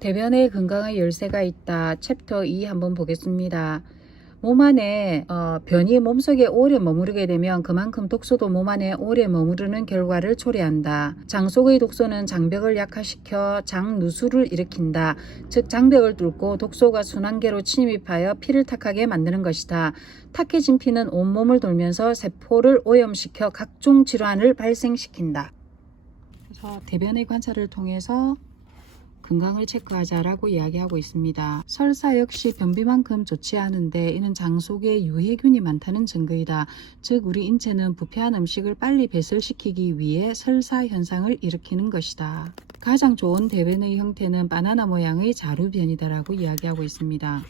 대변의 건강의 열쇠가 있다. 챕터 2 한번 보겠습니다. 몸 안에 변이 몸속에 오래 머무르게 되면 그만큼 독소도 몸 안에 오래 머무르는 결과를 초래한다. 장 속의 독소는 장벽을 약화시켜 장누수를 일으킨다. 즉 장벽을 뚫고 독소가 순환계로 침입하여 피를 탁하게 만드는 것이다. 탁해진 피는 온몸을 돌면서 세포를 오염시켜 각종 질환을 발생시킨다. 그래서 대변의 관찰을 통해서 건강을 체크하자라고 이야기하고 있습니다. 설사 역시 변비만큼 좋지 않은데 이는 장 속에 유해균이 많다는 증거이다. 즉 우리 인체는 부패한 음식을 빨리 배설시키기 위해 설사 현상을 일으키는 것이다. 가장 좋은 대변의 형태는 바나나 모양의 자루변이다라고 이야기하고 있습니다.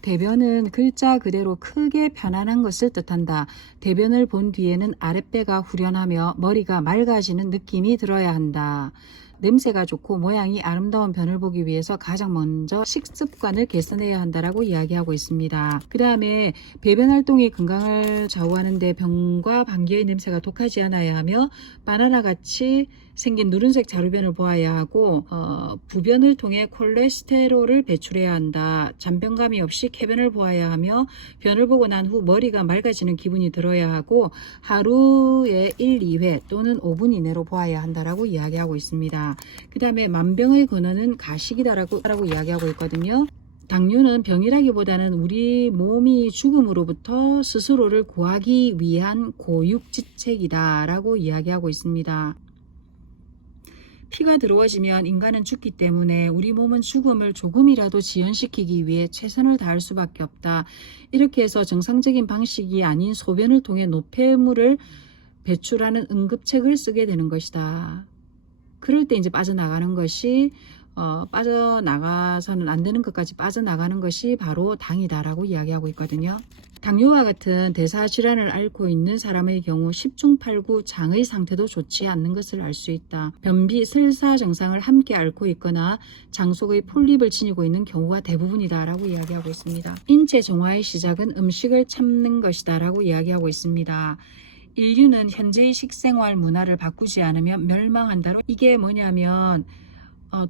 대변은 글자 그대로 크게 편안한 것을 뜻한다. 대변을 본 뒤에는 아랫배가 후련하며 머리가 맑아지는 느낌이 들어야 한다. 냄새가 좋고 모양이 아름다운 변을 보기 위해서 가장 먼저 식습관을 개선해야 한다라고 이야기하고 있습니다. 그 다음에 배변 활동이 건강을 좌우하는데 병과 방귀의 냄새가 독하지 않아야 하며 바나나 같이 생긴 누른색 자루변을 보아야 하고 부변을 통해 콜레스테롤을 배출해야 한다. 잔변감이 없이 쾌변을 보아야 하며 변을 보고 난 후 머리가 맑아지는 기분이 들어야 하고 하루에 1, 2회 또는 5분 이내로 보아야 한다라고 이야기하고 있습니다. 그 다음에 만병의 근원은 가식이다라고 이야기하고 있거든요. 당뇨는 병이라기보다는 우리 몸이 죽음으로부터 스스로를 구하기 위한 고육지책이다 라고 이야기하고 있습니다. 피가 더러워지면 인간은 죽기 때문에 우리 몸은 죽음을 조금이라도 지연시키기 위해 최선을 다할 수밖에 없다. 이렇게 해서 정상적인 방식이 아닌 소변을 통해 노폐물을 배출하는 응급책을 쓰게 되는 것이다. 그럴 때 이제 빠져나가는 것이 빠져나가서는 안 되는 것까지 빠져나가는 것이 바로 당이다라고 이야기하고 있거든요. 당뇨와 같은 대사질환을 앓고 있는 사람의 경우 10중 8구 장의 상태도 좋지 않는 것을 알 수 있다. 변비, 설사 증상을 함께 앓고 있거나 장 속의 폴립을 지니고 있는 경우가 대부분이다 라고 이야기하고 있습니다. 인체 정화의 시작은 음식을 참는 것이다 라고 이야기하고 있습니다. 인류는 현재의 식생활 문화를 바꾸지 않으면 멸망한다로, 이게 뭐냐면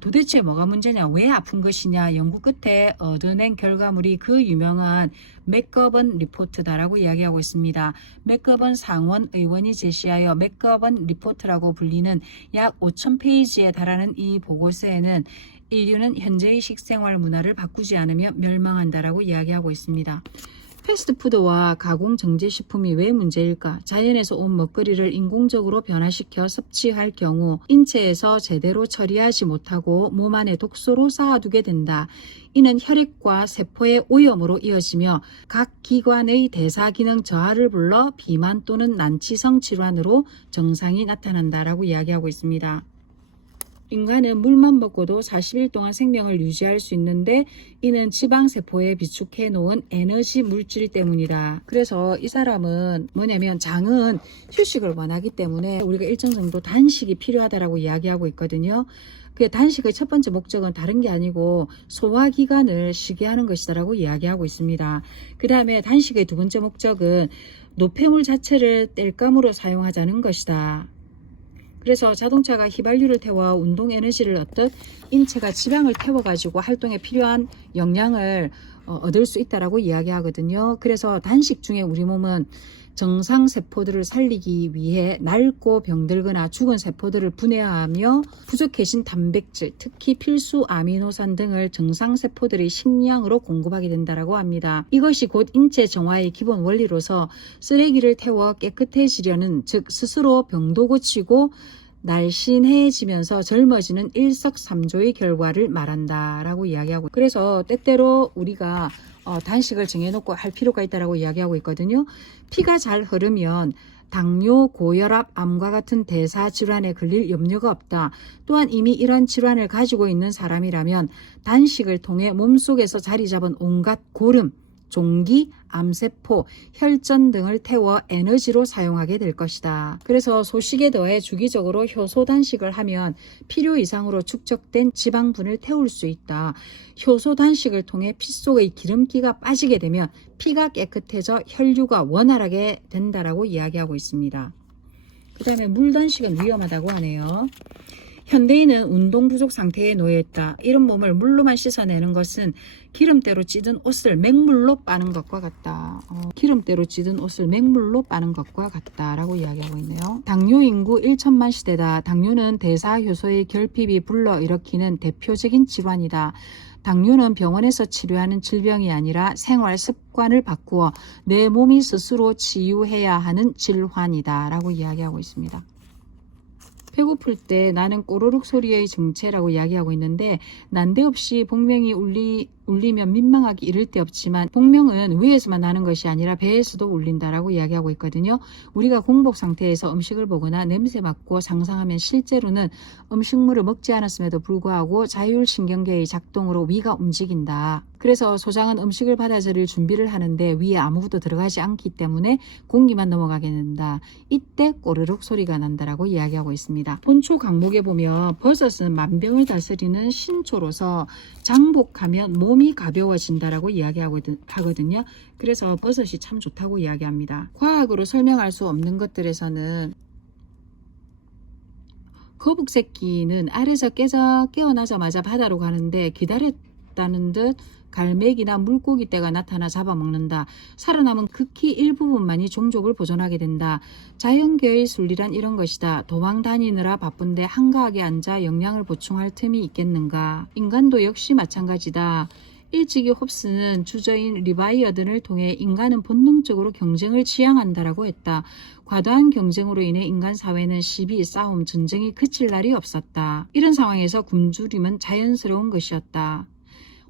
도대체 뭐가 문제냐, 왜 아픈 것이냐 연구 끝에 얻어낸 결과물이 그 유명한 맥거번 리포트다라고 이야기하고 있습니다. 맥거번 상원 의원이 제시하여 맥거번 리포트라고 불리는 약 5,000페이지에 달하는 이 보고서에는 인류는 현재의 식생활 문화를 바꾸지 않으면 멸망한다라고 이야기하고 있습니다. 패스트푸드와 가공정제식품이 왜 문제일까? 자연에서 온 먹거리를 인공적으로 변화시켜 섭취할 경우 인체에서 제대로 처리하지 못하고 몸 안에 독소로 쌓아두게 된다. 이는 혈액과 세포의 오염으로 이어지며 각 기관의 대사기능 저하를 불러 비만 또는 난치성 질환으로 증상이 나타난다라고 이야기하고 있습니다. 인간은 물만 먹고도 40일 동안 생명을 유지할 수 있는데 이는 지방세포에 비축해 놓은 에너지 물질 때문이다. 그래서 이 사람은 뭐냐면 장은 휴식을 원하기 때문에 우리가 일정 정도 단식이 필요하다라고 이야기하고 있거든요. 그 단식의 첫 번째 목적은 다른 게 아니고 소화기관을 쉬게 하는 것이다라고 이야기하고 있습니다. 그 다음에 단식의 두 번째 목적은 노폐물 자체를 땔감으로 사용하자는 것이다. 그래서 자동차가 휘발유를 태워 운동 에너지를 얻듯 인체가 지방을 태워가지고 활동에 필요한 영양을 얻을 수 있다라고 이야기하거든요. 그래서 단식 중에 우리 몸은 정상 세포들을 살리기 위해 낡고 병들거나 죽은 세포들을 분해하며 부족해진 단백질, 특히 필수 아미노산 등을 정상 세포들의 식량으로 공급하게 된다라고 합니다. 이것이 곧 인체 정화의 기본 원리로서 쓰레기를 태워 깨끗해지려는, 즉 스스로 병도 고치고 날씬해지면서 젊어지는 일석삼조의 결과를 말한다라고 이야기하고, 그래서 때때로 우리가 단식을 정해놓고 할 필요가 있다라고 이야기하고 있거든요. 피가 잘 흐르면 당뇨, 고혈압, 암과 같은 대사 질환에 걸릴 염려가 없다. 또한 이미 이런 질환을 가지고 있는 사람이라면 단식을 통해 몸속에서 자리 잡은 온갖 고름, 종기, 암세포, 혈전 등을 태워 에너지로 사용하게 될 것이다. 그래서 소식에 더해 주기적으로 효소 단식을 하면 필요 이상으로 축적된 지방분을 태울 수 있다. 효소 단식을 통해 피 속의 기름기가 빠지게 되면 피가 깨끗해져 혈류가 원활하게 된다라고 이야기하고 있습니다. 그 다음에 물 단식은 위험하다고 하네요. 현대인은 운동 부족 상태에 놓여 있다. 이런 몸을 물로만 씻어내는 것은 기름때로 찌든 옷을 맹물로 빠는 것과 같다. 기름때로 찌든 옷을 맹물로 빠는 것과 같다라고 이야기하고 있네요. 당뇨 인구 1천만 시대다. 당뇨는 대사효소의 결핍이 불러일으키는 대표적인 질환이다. 당뇨는 병원에서 치료하는 질병이 아니라 생활 습관을 바꾸어 내 몸이 스스로 치유해야 하는 질환이다 라고 이야기하고 있습니다. 배고플 때 나는 꼬르륵 소리의 정체라고 이야기하고 있는데, 난데없이 복명이 울리면 민망하기 이를 데 없지만 복명은 위에서만 나는 것이 아니라 배에서도 울린다라고 이야기하고 있거든요. 우리가 공복 상태에서 음식을 보거나 냄새 맡고 상상하면 실제로는 음식물을 먹지 않았음에도 불구하고 자율신경계의 작동으로 위가 움직인다. 그래서 소장은 음식을 받아들일 준비를 하는데 위에 아무것도 들어가지 않기 때문에 공기만 넘어가게 된다. 이때 꼬르륵 소리가 난다라고 이야기하고 있습니다. 본초 강목에 보면 버섯은 만병을 다스리는 신초로서 장복하면 몸이 가벼워진다라고 이야기하고 하거든요. 그래서 버섯이 참 좋다고 이야기합니다. 과학으로 설명할 수 없는 것들에서는 거북새끼는 알에서 깨어나자마자 바다로 가는데 기다렸다는 듯 갈매기나 물고기 떼가 나타나 잡아먹는다. 살아남은 극히 일부분만이 종족을 보존하게 된다. 자연계의 순리란 이런 것이다. 도망 다니느라 바쁜데 한가하게 앉아 영양을 보충할 틈이 있겠는가. 인간도 역시 마찬가지다. 일찍이 홉스는 주저인 리바이어든을 통해 인간은 본능적으로 경쟁을 지향한다라고 했다. 과도한 경쟁으로 인해 인간 사회는 시비, 싸움, 전쟁이 그칠 날이 없었다. 이런 상황에서 굶주림은 자연스러운 것이었다.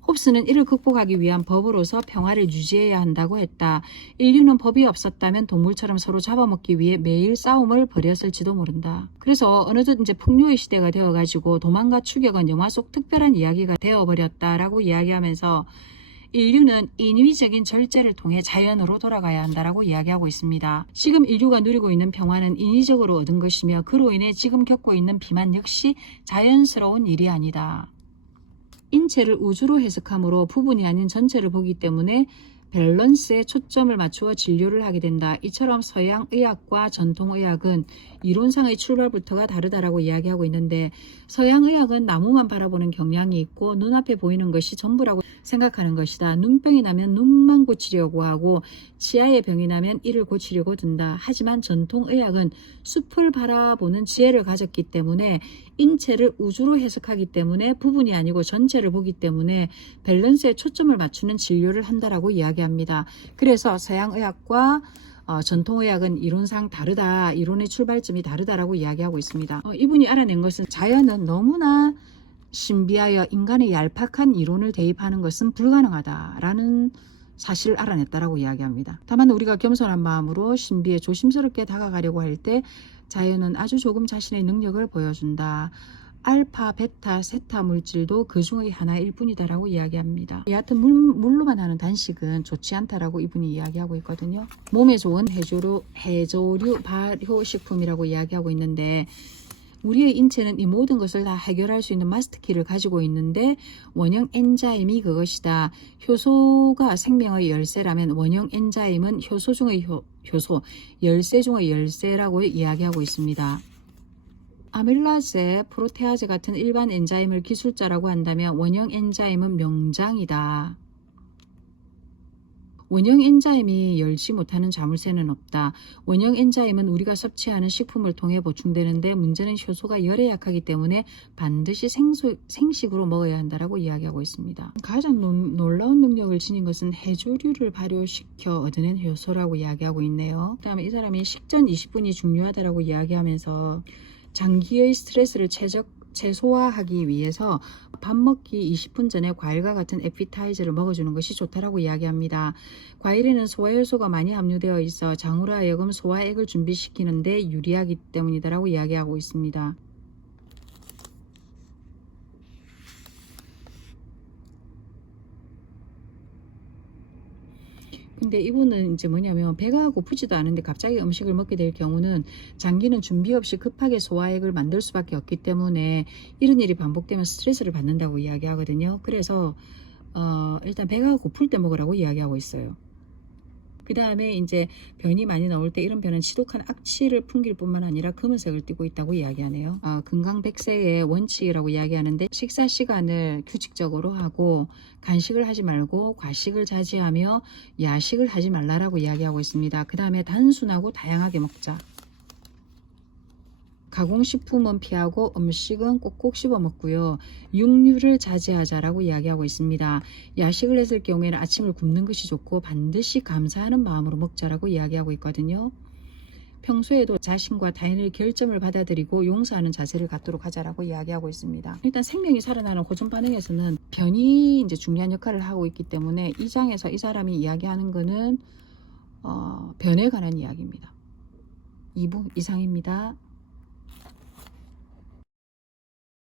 홉스는 이를 극복하기 위한 법으로서 평화를 유지해야 한다고 했다. 인류는 법이 없었다면 동물처럼 서로 잡아먹기 위해 매일 싸움을 벌였을지도 모른다. 그래서 어느덧 이제 풍요의 시대가 되어가지고 도망과 추격은 영화 속 특별한 이야기가 되어버렸다라고 이야기하면서 인류는 인위적인 절제를 통해 자연으로 돌아가야 한다라고 이야기하고 있습니다. 지금 인류가 누리고 있는 평화는 인위적으로 얻은 것이며 그로 인해 지금 겪고 있는 비만 역시 자연스러운 일이 아니다. 인체를 우주로 해석함으로 부분이 아닌 전체를 보기 때문에 밸런스에 초점을 맞추어 진료를 하게 된다. 이처럼 서양 의학과 전통 의학은 이론상의 출발부터가 다르다라고 이야기하고 있는데, 서양 의학은 나무만 바라보는 경향이 있고 눈앞에 보이는 것이 전부라고 생각하는 것이다. 눈병이 나면 눈만 고치려고 하고 치아에 병이 나면 이를 고치려고 든다. 하지만 전통 의학은 숲을 바라보는 지혜를 가졌기 때문에 인체를 우주로 해석하기 때문에 부분이 아니고 전체를 보기 때문에 밸런스에 초점을 맞추는 진료를 한다라고 이야기합니다. 그래서 서양의학과 전통의학은 이론상 다르다, 이론의 출발점이 다르다라고 이야기하고 있습니다. 이분이 알아낸 것은 자연은 너무나 신비하여 인간의 얄팍한 이론을 대입하는 것은 불가능하다라는 사실을 알아냈다라고 이야기합니다. 다만 우리가 겸손한 마음으로 신비에 조심스럽게 다가가려고 할 때 자연은 아주 조금 자신의 능력을 보여준다. 알파, 베타, 세타 물질도 그 중의 하나일 뿐이다라고 이야기합니다. 여하튼 물로만 하는 단식은 좋지 않다라고 이분이 이야기하고 있거든요. 몸에 좋은 해조류 발효식품이라고 이야기하고 있는데, 우리의 인체는 이 모든 것을 다 해결할 수 있는 마스터키를 가지고 있는데 원형 엔자임이 그것이다. 효소가 생명의 열쇠라면 원형 엔자임은 효소 중의 효소, 열쇠 중의 열쇠라고 이야기하고 있습니다. 아밀라제, 프로테아제 같은 일반 엔자임을 기술자라고 한다면 원형 엔자임은 명장이다. 원형 엔자임이 열지 못하는 자물쇠는 없다. 원형 엔자임은 우리가 섭취하는 식품을 통해 보충되는데 문제는 효소가 열에 약하기 때문에 반드시 생식으로 먹어야 한다라고 이야기하고 있습니다. 가장 놀라운 능력을 지닌 것은 해조류를 발효시켜 얻어낸 효소라고 이야기하고 있네요. 그 다음에 이 사람이 식전 20분이 중요하다라고 이야기하면서 장기의 스트레스를 최소화하기 위해서 밥 먹기 20분 전에 과일과 같은 에피타이저를 먹어주는 것이 좋다라고 이야기합니다. 과일에는 소화효소가 많이 함유되어 있어 장으로 하여금 소화액을 준비시키는데 유리하기 때문이다라고 이야기하고 있습니다. 근데 이분은 이제 뭐냐면 배가 고프지도 않은데 갑자기 음식을 먹게 될 경우는 장기는 준비 없이 급하게 소화액을 만들 수밖에 없기 때문에 이런 일이 반복되면 스트레스를 받는다고 이야기하거든요. 그래서 일단 배가 고플 때 먹으라고 이야기하고 있어요. 그 다음에 이제 변이 많이 나올 때 이런 변은 지독한 악취를 풍길 뿐만 아니라 검은색을 띠고 있다고 이야기하네요. 금강백세의 원칙이라고 이야기하는데 식사 시간을 규칙적으로 하고 간식을 하지 말고 과식을 자제하며 야식을 하지 말라라고 이야기하고 있습니다. 그 다음에 단순하고 다양하게 먹자. 가공식품은 피하고 음식은 꼭꼭 씹어 먹고요. 육류를 자제하자라고 이야기하고 있습니다. 야식을 했을 경우에는 아침을 굶는 것이 좋고 반드시 감사하는 마음으로 먹자라고 이야기하고 있거든요. 평소에도 자신과 타인의 결점을 받아들이고 용서하는 자세를 갖도록 하자라고 이야기하고 있습니다. 일단 생명이 살아나는 호전 반응에서는 변이 이제 중요한 역할을 하고 있기 때문에 이 장에서 이 사람이 이야기하는 거는 변에 관한 이야기입니다. 2부 이상입니다.